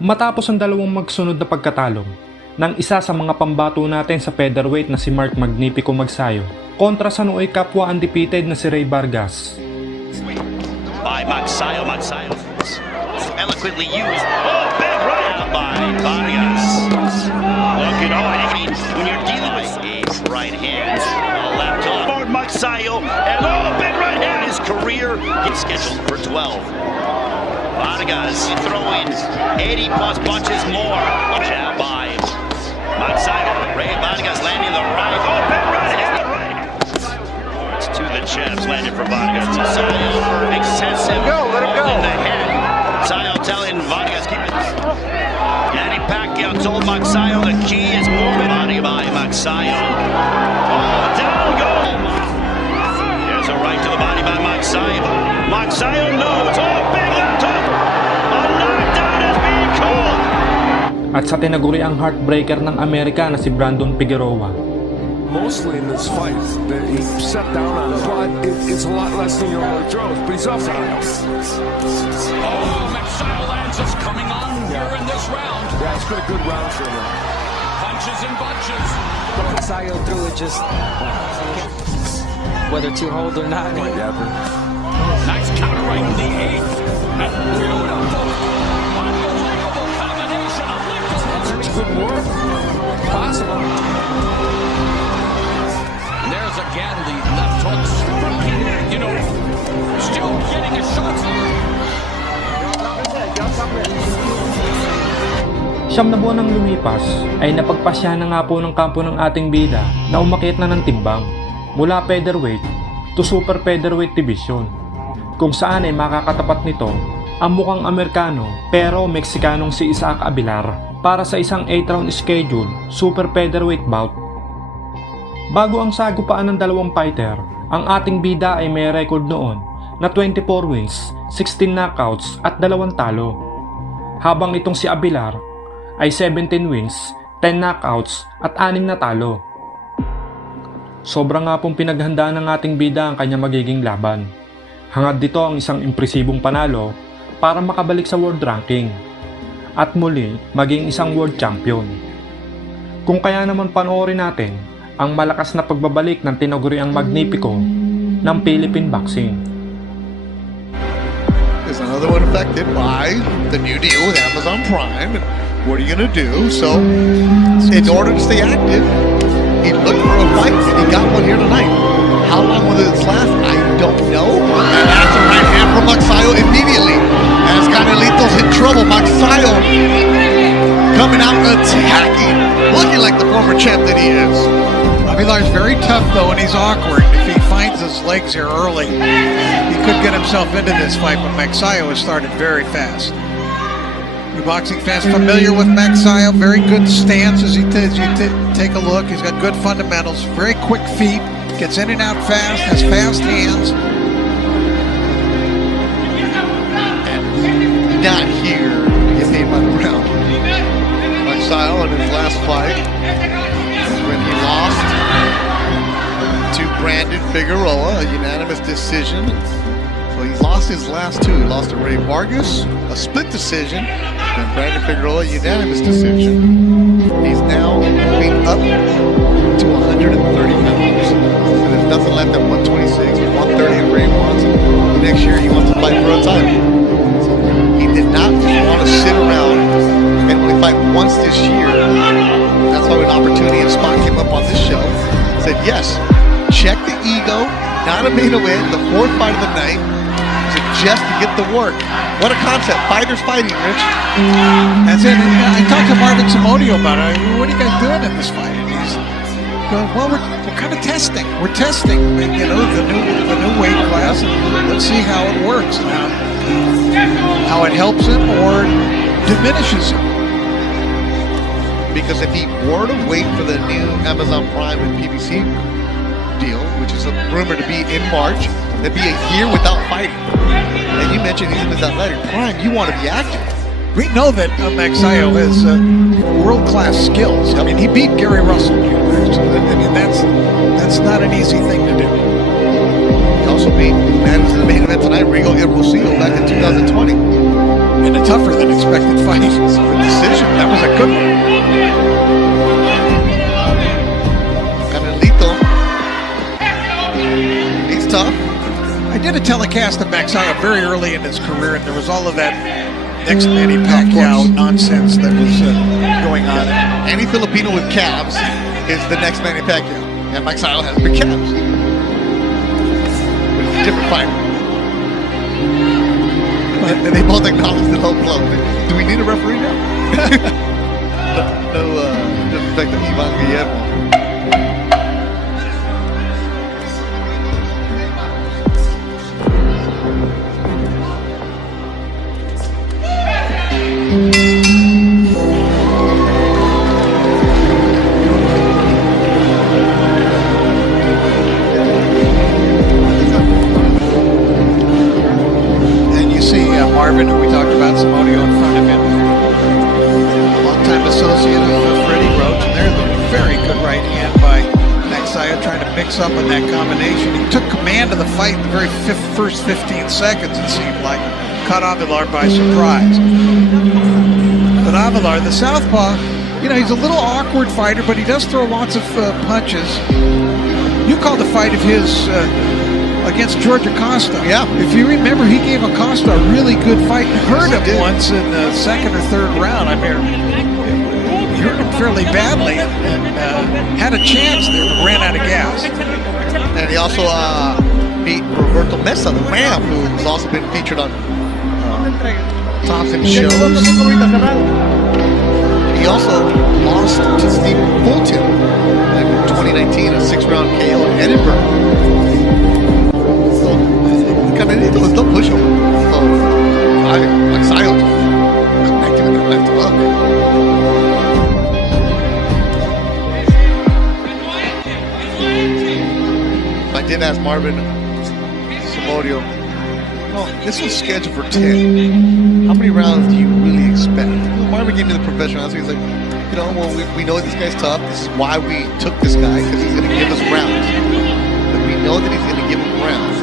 Matapos ang dalawang magsunod na pagkatalo ng isa sa mga pambato natin sa featherweight na si Mark Magnifico Magsayo kontra sa nooy kapwa undefeated na si Ray Vargas. By Magsayo eloquently used. Oh, big right by Vargas. Looking on, when you're dealing with a right hand, left hook. Forward Magsayo, and big right hand. His career gets scheduled for 12. Vargas throwing 80 plus punches more. Jab by Magsayo. Ray Vargas landing the right. Oh, big right hand. It's to the jabs landed for Vargas. Magsayo excessive. Let him go. In the head. Magsayo telling Vargas keep it. Manny Pacquiao told Magsayo the key is moving. Body by Magsayo. Oh, down go. There's a right to the body by Magsayo. Magsayo knows. Oh, big left hook. A knockdown is being called. At sa tinaguri ang heartbreaker ng Amerika na si Brandon Figueroa. Mostly in this fight, he sat down on it, but it's a lot less than your other throws, but he's up on it. Oh, Magsayo lands is coming on here in this round. Yeah, it's been a good round for him. Punches and bunches. Magsayo threw it just whether to hold or not. Whatever. Nice counter right in the eighth. And beautiful, unbelievable combination of lift and It's good work. Possible. there's again the left hooks. Still getting a shot. Siyam na buwan ng lumipas ay napagpasya na nga po ng kampo ng ating bida na umakyat na ng timbang mula featherweight to super featherweight division, kung saan ay makakatapat nito ang mukhang Amerikano pero Meksikanong si Isaac Abilar para sa isang 8-round schedule super featherweight bout. Bago ang sagupaan ng dalawang fighter, ang ating bida ay may record noon na 24 wins, 16 knockouts at 2 talo, habang itong si Abilar ay 17 wins, 10 knockouts at 6 na talo. Sobra nga pong pinaghandaan ng ating bida ang kanya magiging laban. Hangad dito ang isang impresibong panalo para makabalik sa world ranking at muli maging isang world champion. Kung kaya naman panoorin natin ang malakas na pagbabalik ng tinaguriang Magnifico ng Philippine boxing. There's another one affected by the new deal with Amazon Prime. And what are you going to do? So, in order to stay active, he looked for a fight and he got one here tonight. How long will this last? I don't know. And that's a right hand from Magsayo immediately. As Canelito's in trouble, Magsayo coming out attacking, looking like the former champ that he is. Abilar's very tough though, and he's awkward. If he finds his legs here early, he could get himself into this fight, but Magsayo has started very fast. You boxing fans familiar with Magsayo, very good stance as you take a look. He's got good fundamentals, very quick feet, gets in and out fast, has fast hands. And not here to get paid by the round. Magsayo in his last fight, when he lost to Brandon Figueroa, a unanimous decision. So he's lost his last two. He lost to Ray Vargas, a split decision, and Brandon Figueroa, a unanimous decision. He's now moving up to 130 pounds. And there's nothing left at 126. 130 and Ray wants. Next year he wants to fight for a title. So he did not just want to sit around and only fight once this year. That's why an opportunity and spot came up on this show. Said yes, check the ego, not a main event, the fourth fight of the night. Said just to get the work. What a concept. Fighters fighting, Rich. That's it. I talked to Marvin Simonio about it. What are you guys doing in this fight? And he's going, well, we're kind of testing. We're testing, the new weight class. And let's see how it works, how it helps him or diminishes him. Because if he were to wait for the new Amazon Prime and PBC deal, which is rumored to be in March, it'd be a year without fighting. And you mentioned he's in his athletic prime. You want to be active. We know that Magsayo has world-class skills. I mean, he beat Gary Russell. I mean, that's not an easy thing to do. He also beat, man, in the main event tonight, Rigo Hermosillo back in 2020. in a tougher than expected fight. So the decision, that was a good one. Canelito. He's tough. I did a telecast of Magsayo very early in his career, and there was all of that next Manny Pacquiao nonsense that was going on. Any Filipino with calves is the next Manny Pacquiao. And Magsayo has big calves. But it's a different fighter. And they both acknowledge the low blow. Do we need a referee now? no disrespect to Ivan Guillermo. Marvin, who we talked about, some audio in front of him. A longtime associate of Freddie Roach, and there's a very good right hand by Magsayo trying to mix up in that combination. He took command of the fight in the very first 15 seconds, it seemed like. Caught Avilar by surprise. But Avilar, the southpaw, you know, he's a little awkward fighter, but he does throw lots of punches. You called a fight of his against George Acosta. Yeah. If you remember, he gave Acosta a really good fight and hurt him once in the second or third round. I mean, he hurt him fairly badly and had a chance there, but ran out of gas. And he also beat Roberto Mesa, the Ram, who's also been featured on Thompson shows. He also lost to Stephen Fulton in 2019, a 6-round KO in Edinburgh. Canelito was no pushover. So Magsayo connected with the left hook. I did ask Marvin Samodio, no, this was scheduled for 10. How many rounds do you really expect? Well, Marvin gave me the professional answer. He's like, you know, well, we know this guy's tough. This is why we took this guy, because he's going to give us rounds. But we know that he's going to give us rounds.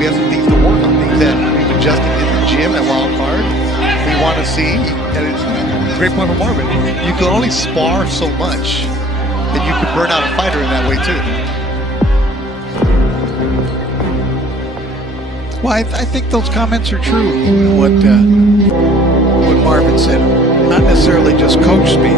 We have some things to work on, things that we've adjusted in the gym at Wild Card. We want to see, and it's a great point from Marvin. You can only spar so much that you could burn out a fighter in that way too. Well, I think those comments are true. What Marvin said, not necessarily just coach speak.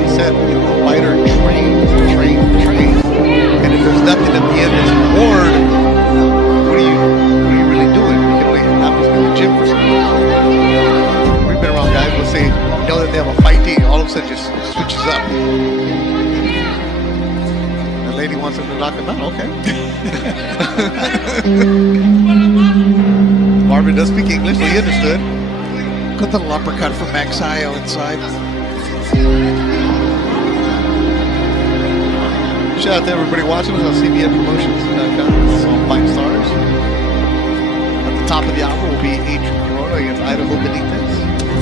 He said, you know, a fighter trains. And if there's nothing at the end that's reward, what are you really doing? You can only have to in the gym for something. We've been around guys, we'll say, know that they have a fight day, all of a sudden just switches up. The lady wants him to knock him out, okay. Marvin does speak English, so he understood. Good little uppercut from Magsayo inside. Shout out to everybody watching us on CBNpromotions.com. Also on Fight Stars. At the top of the hour will be Adrian Corona against Idaho Benitez.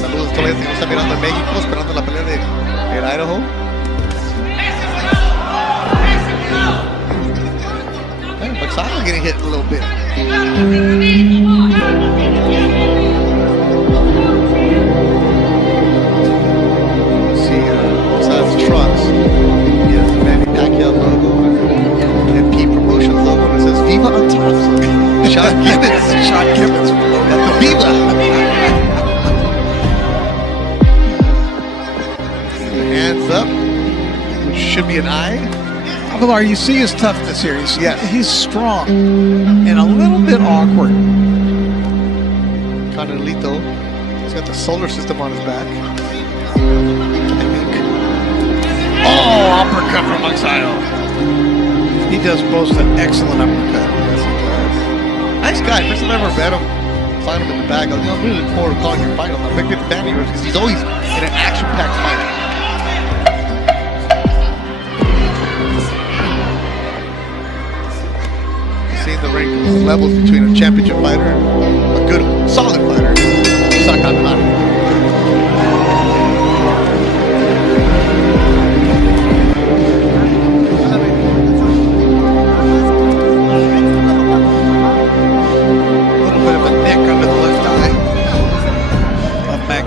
Saludos a toda la gente que nos está mirando en México, esperando la pelea de Idaho. Magsayo getting hit a little bit. See, besides trucks, he has the Manny Pacquiao logo, MP Promotions logo, and it says Viva on top. Sean Gibbons. Sean Gibbons. That's the Viva. The hands up, which should be an eye. Avilar, you see his toughness here. He's strong and a little bit awkward. Canelito, he's got the solar system on his back. Oh, uppercut from Magsayo. He does boast an excellent uppercut. Yes, he does. Nice guy. First time I ever met him, find him in the bag. I'm really looking forward to calling your fight on the big fan of yours because he's always in an action-packed fight. Seeing the ring levels between a championship fighter and a good, solid fighter. A little bit of a nick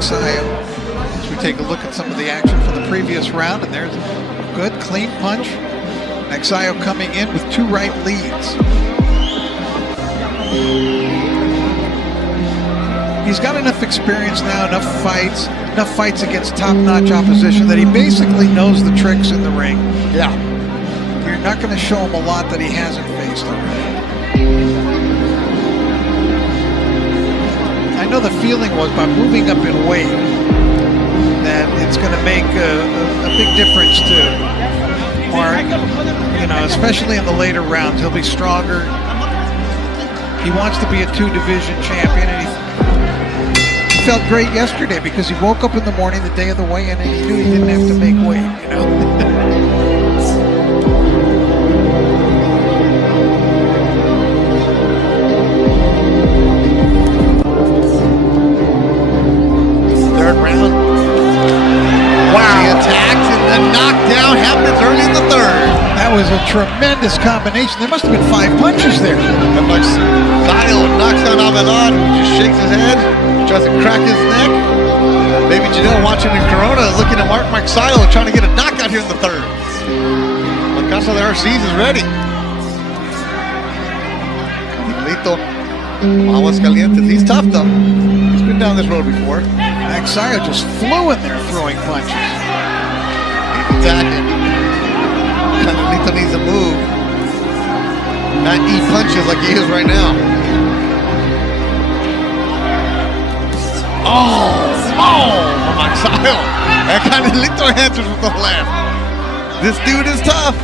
Magsayo. As we take a look at some of the action from the previous round, and there's a good, clean punch. Magsayo coming in with 2 right leads. He's got enough experience now, enough fights against top-notch opposition that he basically knows the tricks in the ring. Yeah. You're not going to show him a lot that he hasn't faced already. I know the feeling was by moving up in weight that it's going to make a big difference to Mark, you know, especially in the later rounds. He'll be stronger. He wants to be a 2-division champion, and he felt great yesterday because he woke up in the morning, the day of the weigh-in, and he knew he didn't have to make weight, you know. Third round. Wow. He attacks, and the knockdown happens early in the third. That was a tremendous combination. There must have been 5 punches there. And Magsayo knocks down Abelard, who just shakes his head, tries to crack his neck. Maybe Janelle watching in Corona, looking at Mark Magsayo, trying to get a knockout here in the third. But Casa de Arces is ready. Carmelito, Aguas Calientes. He's tough though. He's been down this road before. Magsayo just flew in there throwing punches. He's attacking. Carmelito needs to move. Not eat punches like he is right now. Oh, Magsayo. And Carmelito answers with the left. This dude is tough.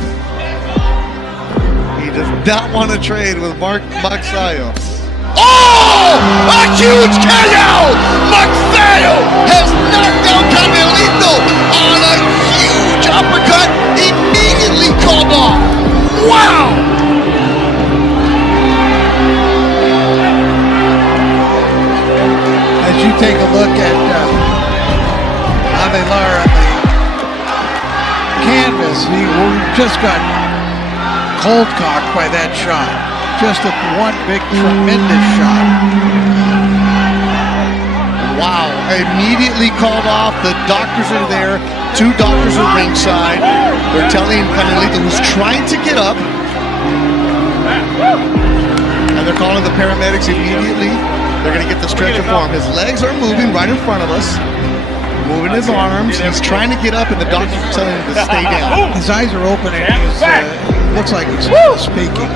He does not want to trade with Mark Magsayo. Oh! A huge KO! Magsayo has knocked down Carmelito on a huge uppercut, immediately called off. Wow! As you take a look at Abelard on the canvas, he just got cold cocked by that shot. Just one big, tremendous shot. Wow, immediately called off. The doctors are there. 2 doctors are ringside. They're telling Carmelito, who's trying to get up, and they're calling the paramedics immediately. They're going to get the stretcher for him. His legs are moving right in front of us. Moving his arms. He's trying to get up, and the doctors are telling him to stay down. His eyes are open, and he's, looks like he's speaking.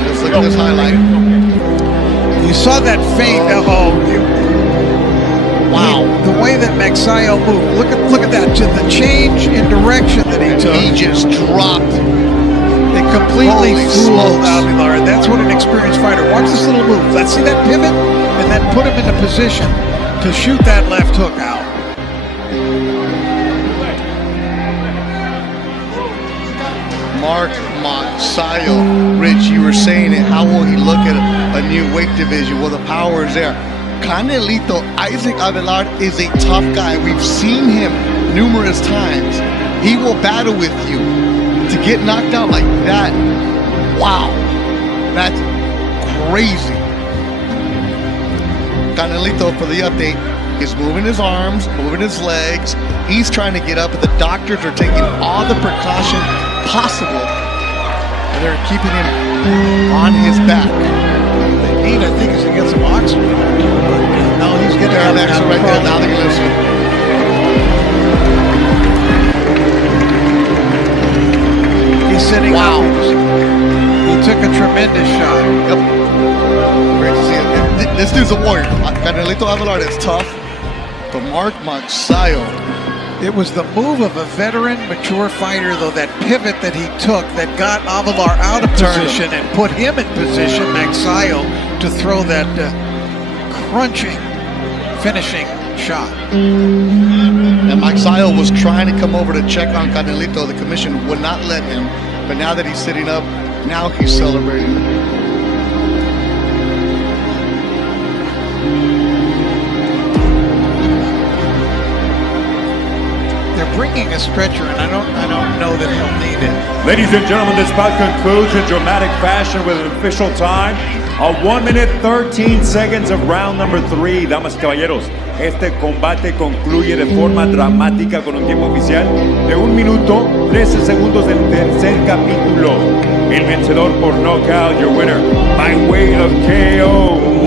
Let's look at this highlight. You saw that feint. Wow. The way that Magsayo moved. Look at that. The change in direction that he took. He just dropped. It completely fooled Abelard. That's what an experienced fighter. Watch this little move. Let's see that pivot, and then put him in a position to shoot that left hook out. Mark Magsayo. Rich, you were saying it. How will he look at a new weight division? Well, the power is there. Carmelito, Isaac Abelard is a tough guy. We've seen him numerous times. He will battle with you. To get knocked out like that, wow, that's crazy. Carmelito, for the update, is moving his arms, moving his legs. He's trying to get up, but the doctors are taking all the precaution possible, and they're keeping him on his back. They need, I think, is to get some oxygen. No, he's getting there. Right there. Now they're going to see. Sitting wow. Up. He took a tremendous shot. Yep. Great to see it. This dude's a warrior. Carmelito Abelard is tough. But Mark Magsayo. It was the move of a veteran, mature fighter, though, that pivot that he took that got Abelard out of position and put him in position, Magsayo, to throw that crunching, finishing shot. And Magsayo was trying to come over to check on Carmelito. The commission would not let him. But now that he's sitting up, now he's celebrating. They're bringing a stretcher, and I don't know that he'll need it. Ladies and gentlemen, this bout concludes in dramatic fashion with an official time A 1 minute 13 seconds of round number 3. Damas y caballeros, este combate concluye de forma dramática con un tiempo oficial de 1 minuto 13 segundos del tercer capítulo. El vencedor por knockout, your winner, by way of KO,